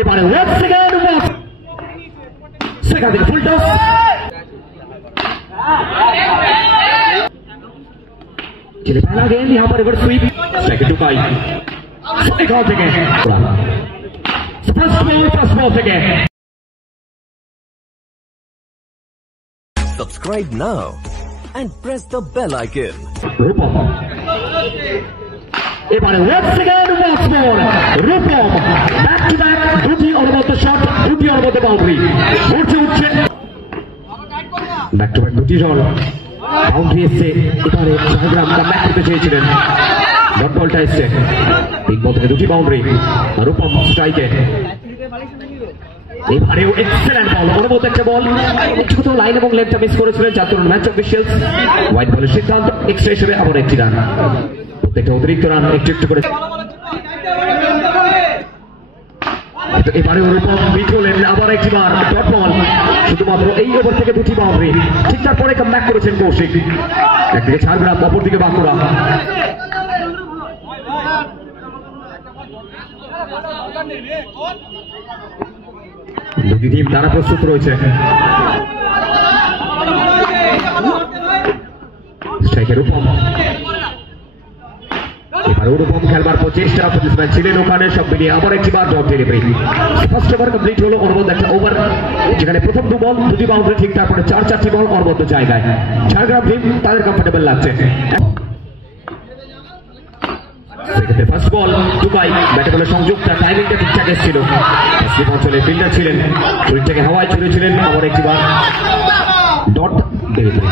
এবারে সেখান থেকে ফুল টস चलिए पहला गेंद यहाँ पर रिवर्स स्वीप सेकंड टुकाई फर्स्ट बॉल থেকে Subscribe now and press the bell icon. Rupam এবারে once again once more Rupam back to back দুটি অনবদ্য শট দুটি অনবদ্য বাউন্ডারি উঠছে ব্যাক টু ব্যাক দুটি শট বাউন্ডারি এসছে এবারে ঝাড়গ্রাম কামব্যাক করতে চেয়েছিলেন ডট বলটা এসছে তিন বল থেকে দুটি বাউন্ডারি রূপম স্ট্রাইকে এবারেও এক্সেলেন্ট বল অনবদ্য একটা বল একটু তো লাইন এবং লেগটা মিস করেছিলেন যার কারণে ম্যাচ অফিশিয়ালস হোয়াইট বলের সিদ্ধান্ত এক্সট্রা হিসেবে আবার একটি রান প্রত্যেকটা অতিরিক্ত রান একটু একটু করে এবারে রূপম বিট হলেন আবার একটি বার ডট বল শুধুমাত্র এই ওভার থেকে দুটি বাউন্ডারি ঠিক তারপরে কামব্যাক করেছেন কৌশিক একদিকে ঝাড়গ্রাম অপরদিকে বাঁকুড়া দুটি টিম তারা প্রস্তুত রয়েছে স্ট্রাইকের রূপম এবার রূপম খেলবার প্রচেষ্টা ব্যাটসম্যান ছিলেন ওখানে সব মিলিয়ে আবার একটি বার dot delivery first over complete হলো অনবদ্য একটা ওভার যেখানে প্রথম দু বল দুটি বাউন্ডারি ঠিক তারপরে চারটি বল অনবদ্য জায়গায় ঝাড়গ্রাম টিম তাদের কমফোর্টেবল লাগছে ফার্স্ট বল টুকাই ব্যাটে বলে সংযুক্ত টাইমিংটা ঠিকঠাক এসেছিল ফার্স্ট অঞ্চলে ফিল্ডার ছিলেন শরীরটাকে হাওয়ায় ছুড়েছিলেন আবার একটি বার ডট ডেলিভারি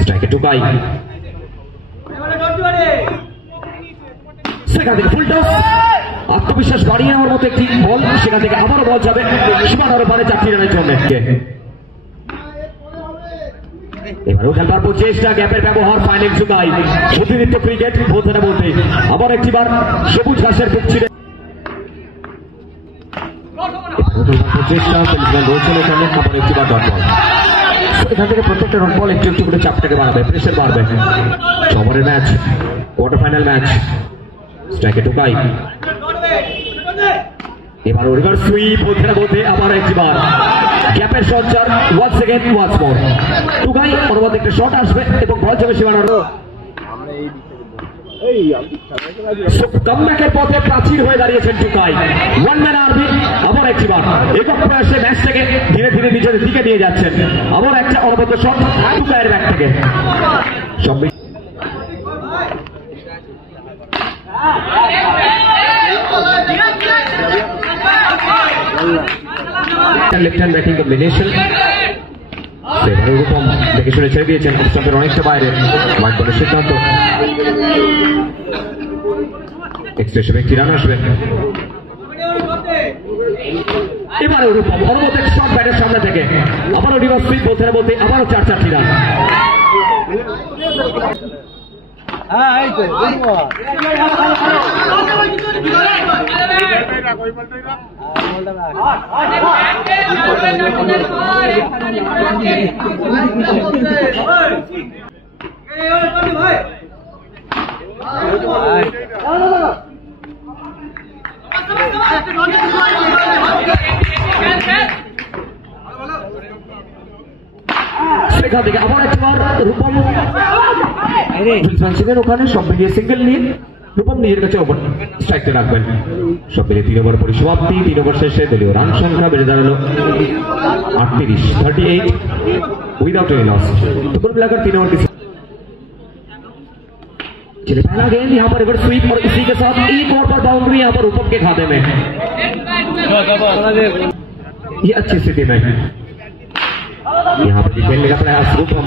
স্ট্রাইকে টুকাই সেখান থেকে ফুল টস আত্মবিশ্বাস বাড়িয়ে নেওয়ার মতো একটি বল সেখান থেকে আবারও বল যাবে সীমানার পারে 4টি রানের জন্য এবারও খেলবার প্রচেষ্টা গ্যাপের ব্যবহার ফাইনাল জুগাই প্রতিনিধিত্ব ক্রিকেট বলতে না বলতে আবার একটি বার সবুজ ঘাসের বুক ছিলেন প্রচেষ্টা আবার একটি বার ডট বল এখান থেকে প্রত্যেকটা ডট বল একটু একটু করে চাপটাকে বাড়াবে প্রেশার বাড়বে ওভারের ম্যাচ কোয়ার্টার ফাইনাল ম্যাচ স্ট্রাইকে টুকাই এবার রিভার্স সুইপ বলতে না বলতে আবার একটি বার গ্যাপের সঞ্চার once again once more Tukai অনবদ্য একটা শট আসবে এবং বল যাবে সীমানার কামব্যাকের পথে প্রাচীর হয়ে দাঁড়িয়েছেন টুকাই ওয়ান ম্যান আর্মি আবার একটি বার একক প্রয়াসে ম্যাচ থেকে ধীরে ধীরে নিজের দিকে নিয়ে যাচ্ছেন আবার একটা অনবদ্য শট টুকাইয়ের ব্যাট থেকে সব left hand batting combination Rupam দেখে শুনে ছেড়ে দিয়েছেন স্টাম্পের অনেকটা বাইরে হোয়াইট বলের সিদ্ধান্ত এক্সট্রা হিসেবে একটি রান আসবে এবারে রূপম অনবদ্য এক শট ব্যাটের সামনে থেকে আবারও রিভার্স সুইপ বলতে না বলতে আবারও 4টি রান সেখান থেকে আবার একবার রূপম ওখানে সব মিলিয়ে সিঙ্গেল নিয়ে রূপম নিজের কাছে ওভার স্ট্রাইকটা রাখবেন সব মিলিয়ে 3 ওভার পরিসমাপ্তি 3 ওভার শেষে দলীয় রান সংখ্যা বেড়ে দাঁড়ালো 38 উইদাউট এনি লস तो कुल मिलाकर 3 ओवर की चलिए पहला गेंद यहाँ पर रिवर्स स्वीप और इसी के साथ एक और पर बाउंड्री यहाँ पर रूपम के खाते में ये अच्छी स्थिति में यहाँ पर खेलने का प्रयास रूपम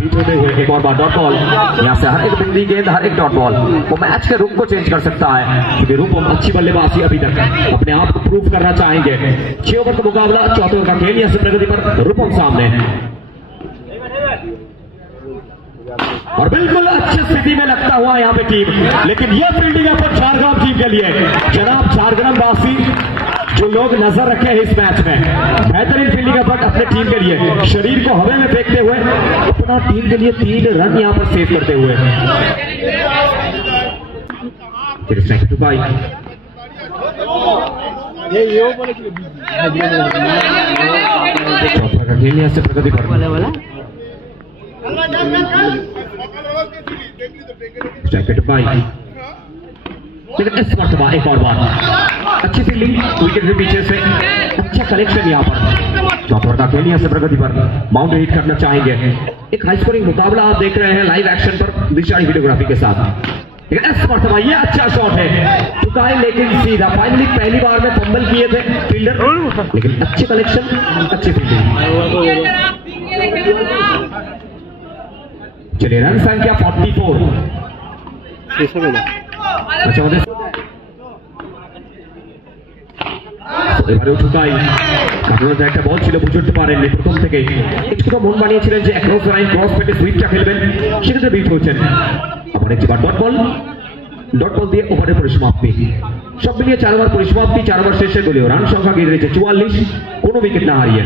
बीच होते हुए एक और बार डॉट बॉल यहाँ से हर एक बिंदी गेंद हर एक डॉट बॉल वो मैच के रुख को चेंज कर सकता है क्योंकि रूपम अच्छी बल्लेबाजी अभी तक अपने आप को प्रूव करना चाहेंगे 6 ओवर का मुकाबला चौथे ओवर का खेल यहाँ से प्रगति पर रूपम सामने और बिल्कुल अच्छी स्थिति में लगता हुआ यहाँ पे टीम लेकिन ये फील्डिंग है ঝাড়গ্রাম टीम के लिए जनाब ঝাড়গ্রাम वासी जो लोग नजर रखे हैं इस मैच में, बेहतरीन फील्डिंग एफर्ट अपने टीम के लिए, शरीर को हवा में फेंकते हुए अपना टीम के लिए 3 रन यहां पर सेव करते हुए। चौथा का खेल यहां से प्रगति पर लेकिन इस मरतबा एक और बार अच्छी फील्डिंग विकेट के पीछे से, अच्छा कलेक्शन यहाँ पर। चौथा का खेल यहाँ से प्रगति पर बाउंड्री हिट करना चाहेंगे। एक हाई स्कोरिंग मुकाबला आप देख रहे हैं लाइव एक्शन पर विशाल वीडियोग्राफी के साथ। लेकिन इस मरतबा ये अच्छा शॉट है, चुका है लेकिन सीधा। फाइनली पहली बार में फंबल किए थे फील्डर, लेकिन अच्छी कलेक्शन, अच्छी फील्डिंग। चलिए रन संख्या 44। अच्छा এবারেও ঠুকাই, কারণ একটা বল ছিল বুঝে উঠতে পারেননি প্রথম থেকে। একটু তো মন বানিয়েছিলেন যে অ্যাক্রস লাইন ক্রস পেটে সুইপটা খেলবেন, সেটাতে বিট হয়েছেন। আবার একবার ডট বল দিয়ে ওভারের পরিসমাপ্তি। সব মিলিয়ে 4 ওভার পরিসমাপ্তি, 4 ওভার শেষে দলীয় রান সংখ্যা গিয়ে রয়েছে 44, কোনো উইকেট না হারিয়ে।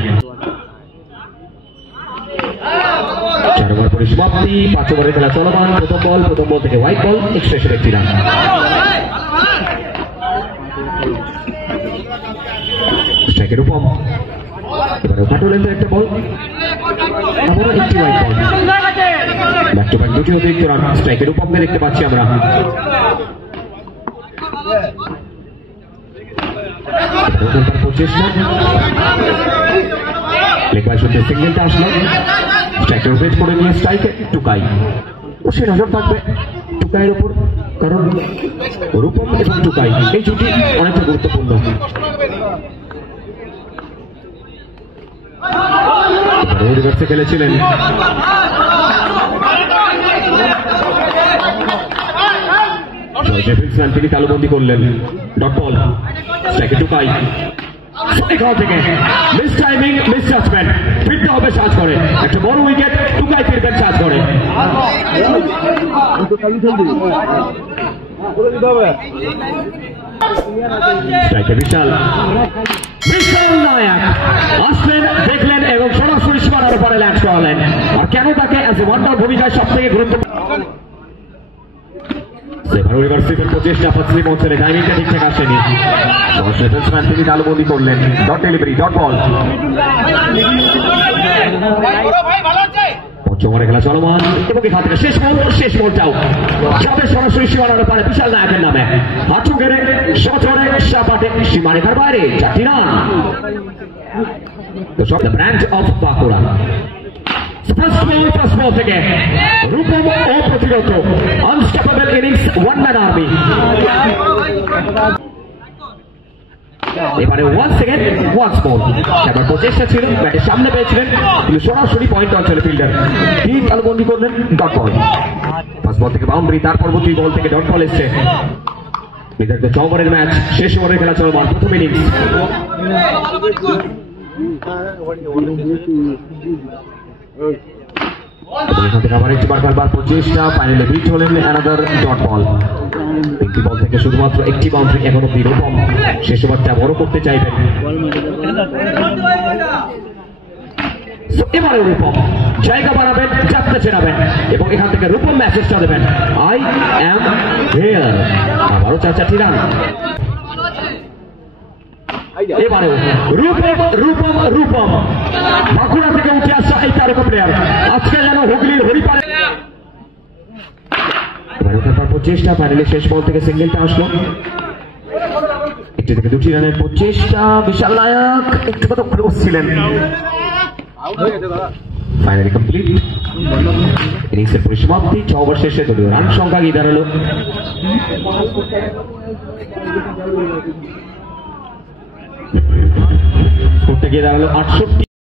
4 ওভার পরিসমাপ্তি, 5 ওভারের খেলা চলমান। প্রথম বল থেকে হোয়াইট বল, 161 রান। স্ট্রাইকের উপম, এবারে কাটলেন একটা বল, আবারও একটি white ball. Back to back দুটি অতিরিক্ত রান স্ট্রাইকের উপমকে দেখতে পাচ্ছি আমরা। লেগ বাই শুটে সিঙ্গেলটা আসলো, স্ট্রাইকের উপরে করে নিয়ে স্ট্রাইকে টুকাই। সে নজর থাকবে টুকাইয়ের উপর, কারণ রূপম এবং টুকাই এই জুটি অনেকটা গুরুত্বপূর্ণ। রিভার্সে খেলেছিলেন, তিনি তালুবন্দি করলেন। ডট বল, স্ট্রাইকে টুকাই। এখান থেকে মিস টাইমিং, মিস জাজমেন্ট, ফিরতে হবে সাজ করে। একটা বড় উইকেট, টুকাই ফিরবেন সাজ করে। বিশাল নায়ক আসলেন, দেখলেন এবং সরাসরি সীমানার উপরে ল্যান্ড করালেন। আর কেন তাকে অ্যাজ এ ওয়ান্ডার ভূমিকায় সব থেকে গুরুত্বপূর্ণ প্রচেষ্টা পশ্চিম অঞ্চলে টাইমিংটা ঠিকঠাক আসেনি। তিনি তালুবন্দি করলেন। Dot delivery, dot ball. পঞ্চমরে খেলা চলমান এবং এখান থেকে শেষ বলটাও যাবে সরাসরি সীমানার পারে বিশাল নায়কের নামে। হাঁটু ঘেরে সচরে সাপাটে সীমারেখার বাইরে 4টি run. The brand of Bankura. First ball থেকে রূপম অপ্রতিরোধ, unstoppable innings, one man army. এবারে ওয়ান্স সেকেন্ড ওয়ান্স মোর, একবার প্রচেষ্টা ছিল, ব্যাটের সামনে পেয়েছিলেন কিন্তু সরাসরি পয়েন্ট অঞ্চলে ফিল্ডার তিনি তালুবন্দি করলেন। ডট বল, ফার্স্ট বল থেকে বাউন্ডারি, তার পরবর্তী বল থেকে ডট বল এসছে। নির্ধারিত 6 ওভারের ম্যাচ, শেষ ওভারের খেলা চলমান প্রথম ইনিংস। এখান থেকে আবার একটি বার প্রচেষ্টা, ফাইনালে বিট হলেন অ্যানাদার ডট বল। 3টি বল থেকে শুধুমাত্র একটি বাউন্ডারি এখনো বিরূপম। শেষ ওভারটা বড় করতে চাইবেন। এবারে রূপম জায়গা বাড়াবেন, যাত্রা চেনাবেন এবং এখান থেকে রূপম মেসেজটা দেবেন, আই অ্যাম হিয়ার। আবারও 4টি রান। এবারে রূপম বাঁকুড়া থেকে উঠে আসা এই তারকা প্লেয়ার আজকে যেন হুগলির হরিপাড়ে। এবারে ওঠার প্রচেষ্টা, ফাইনালি শেষ বল থেকে সিঙ্গেলটা আসলো। 1 থেকে 2টি রানের প্রচেষ্টা, বিশাল নায়ক একটু কত ক্লোজ ছিলেন। ফাইনালি কমপ্লিট, ইনিংসের পরিসমাপ্তি। 6 ওভার শেষে দলীয় রান সংখ্যা গিয়ে দাঁড়ালো করতে গিয়ে দাঁড়ালো 68।